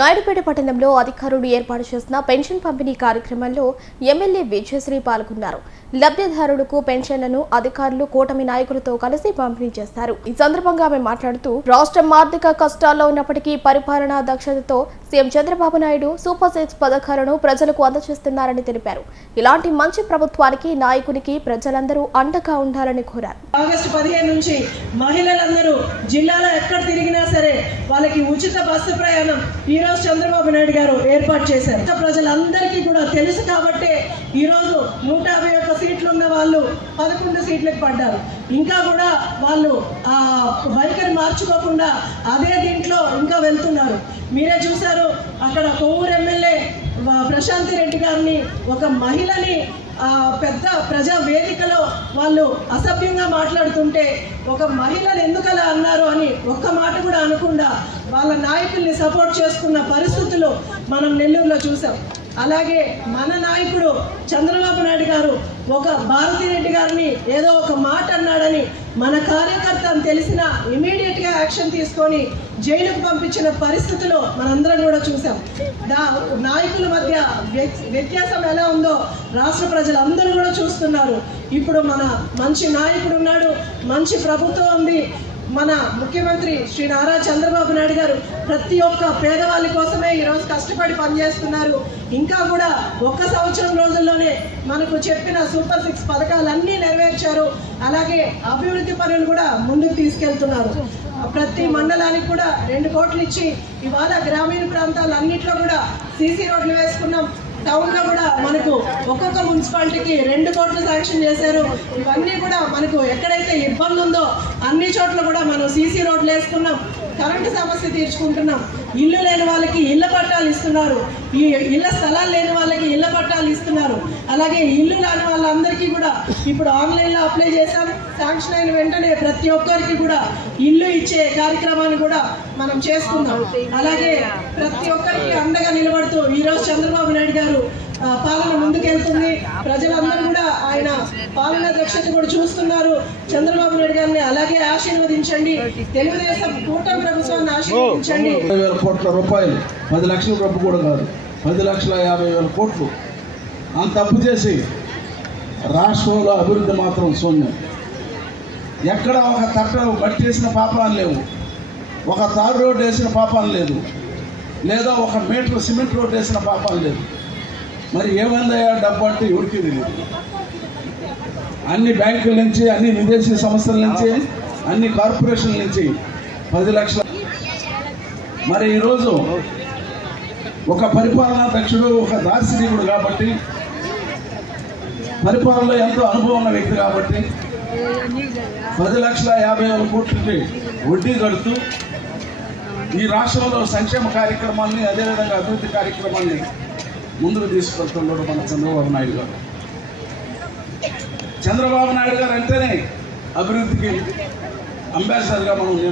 నాయుడుపేట పట్టణంలో అధికారులు ఏర్పాటు చేసిన పెన్షన్ పంపిణీ కార్యక్రమంలో ఎమ్మెల్యే విజయశ్రీ పాల్గొన్నారు. లబ్ధిదారులకు పెన్షన్లను అధికారులు కూటమి నాయకులతో కలిసి పంపిణీ చేశారు. ఈ సందర్భంగా ఆమె మాట్లాడుతూ రాష్ట్రం ఆర్థిక కష్టాల్లో ఉన్నప్పటికీ పరిపాలనా దక్షతతో సీఎం చంద్రబాబు నాయుడు సూపర్ 6 పథకాలను ప్రజలకు అందజేస్తున్నారని తెలిపారు. ఇలాంటి మంచి ప్రభుత్వానికి నాయకునికి ప్రజలందరూ అండగా ఉండాలని కోరారు. ఆగస్టు 15 నుంచి మహిళలందరూ జిల్లాలో ఎక్కడ తిరిగినా సరే వాళ్ళకి ఉచిత బస్సు ప్రయాణం ఈ రోజు చంద్రబాబు నాయుడు గారు ఏర్పాటు చేశారు. ప్రజలందరికీ కూడా తెలుసు కాబట్టి ఈ రోజు 151 సీట్లు ఉన్న వాళ్ళు 11 సీట్లకు పడ్డారు. ఇంకా కూడా వాళ్ళు ఆ వైఖరి మార్చుకోకుండా అదే దీంట్లో ఇంకా వెళ్తున్నారు. మీరే చూశారు, అక్కడ కొవ్వూరు ఎమ్మెల్యే ప్రశాంతి రెడ్డి గారిని ఒక మహిళని పెద్ద ప్రజా వేదికలో వాళ్ళు అసభ్యంగా మాట్లాడుతుంటే ఒక మహిళను ఎందుకలా అన్నారు అని ఒక్క మాట కూడా అనకుండా వాళ్ళ నాయకుల్ని సపోర్ట్ చేసుకున్న పరిస్థితులు మనం నెల్లూరులో చూసాం. అలాగే మన నాయకుడు చంద్రబాబు నాయుడు గారు ఒక భారతిరెడ్డి గారిని ఏదో ఒక మాట అన్నాడని మన కార్యకర్త అని తెలిసినా ఇమీడియట్ గా యాక్షన్ తీసుకొని జైలుకు పంపించిన పరిస్థితులు మనందరం కూడా చూసాం. నాయకుల మధ్య వ్యత్యాసం ఎలా ఉందో రాష్ట్ర ప్రజలందరూ కూడా చూస్తున్నారు. ఇప్పుడు మన మంచి నాయకుడు ఉన్నాడు, మంచి ప్రభుత్వం ఉంది. మన ముఖ్యమంత్రి శ్రీ నారా చంద్రబాబు నాయుడు గారు ప్రతి ఒక్క పేదవాళ్ళ కోసమే ఈరోజు కష్టపడి పనిచేస్తున్నారు. ఇంకా కూడా 1 సంవత్సరం రోజుల్లోనే మనకు చెప్పిన సూపర్ 6 పథకాలన్నీ నెరవేర్చారు. అలాగే అభివృద్ధి పనులు కూడా ముందుకు తీసుకెళ్తున్నారు. ప్రతి మండలానికి కూడా 2 కోట్లు ఇచ్చి ఇవాళ గ్రామీణ ప్రాంతాలన్నింటిలో కూడా సీసీ రోడ్లు వేసుకున్నాం. టౌన్ లో కూడా మనకు ఒక్కొక్క మున్సిపాలిటీకి 2 కోట్లు శాంక్షన్ చేశారు. ఇవన్నీ కూడా మనకు ఎక్కడైతే ఇబ్బంది ఉందో అన్ని చోట్ల కూడా మనం సీసీ రోడ్లు వేసుకున్నాం. కరెంటు సమస్య తీర్చుకుంటున్నాం. ఇల్లు లేని వాళ్ళకి ఇళ్ల పట్టాలు ఇస్తున్నారు. ఈ ఇళ్ల స్థలాలు లేని వాళ్ళకి ఇళ్ల పట్టాలు ఇస్తున్నారు. అలాగే ఇల్లు లేని వాళ్ళందరికీ కూడా ఇప్పుడు ఆన్లైన్ లో అప్లై చేశాం. శాంక్షన్ అయిన వెంటనే ప్రతి ఒక్కరికి కూడా ఇల్లు ఇచ్చే కార్యక్రమాన్ని కూడా మనం చేసుకున్నాం. అలాగే ప్రతి ఒక్కరికి అండగా నిలబడుతూ ఈ రోజు చంద్రబాబు నాయుడు గారు పాలన ముందుకెళ్తుంది. ప్రజలందరూ కూడా ఆయన పాలనా దక్షత కూడా చూస్తున్నారు. చంద్రబాబు నాయుడు గారిని అలాగే ఆశీర్వదించండి. తెలుగుదేశం కూటమి ప్రభుత్వాన్ని ఆశీర్వదించండి. 10,000 కోట్ల రూపాయలు, 10 లక్షల రూపాయలు కూడా కాదు, 10,50,000 కోట్లు అంత అప్పు చేసి రాష్ట్రంలో అభివృద్ధి మాత్రం శూన్యం. ఎక్కడ ఒక తట్ట బట్టి వేసిన పాపాలు లేవు, ఒక తారు రోడ్డు వేసిన పాపాలు లేదు, లేదా ఒక మీటర్ సిమెంట్ రోడ్డు వేసిన పాపాలు లేదు. మరి ఏమైందయ్యా డబ్బు అంటే ఎవరికి తెలియదు. అన్ని బ్యాంకుల నుంచి, అన్ని విదేశీ సంస్థల నుంచి, అన్ని కార్పొరేషన్ల నుంచి 10 లక్షల. మరి ఈరోజు ఒక పరిపాలనా దక్షుడు, ఒక దార్శనికుడు కాబట్టి, పరిపాలనలో ఎంతో అనుభవం ఉన్న వ్యక్తి కాబట్టి 10,50,000 కోట్లకి వడ్డీ కడుతూ ఈ రాష్ట్రంలో సంక్షేమ కార్యక్రమాన్ని, అదేవిధంగా అభివృద్ధి కార్యక్రమాన్ని ముందుకు తీసుకెళ్తున్నాడు మన చంద్రబాబు నాయుడు గారు. చంద్రబాబు నాయుడు గారు అంటేనే అభివృద్ధికి అంబాసిడర్గా మనం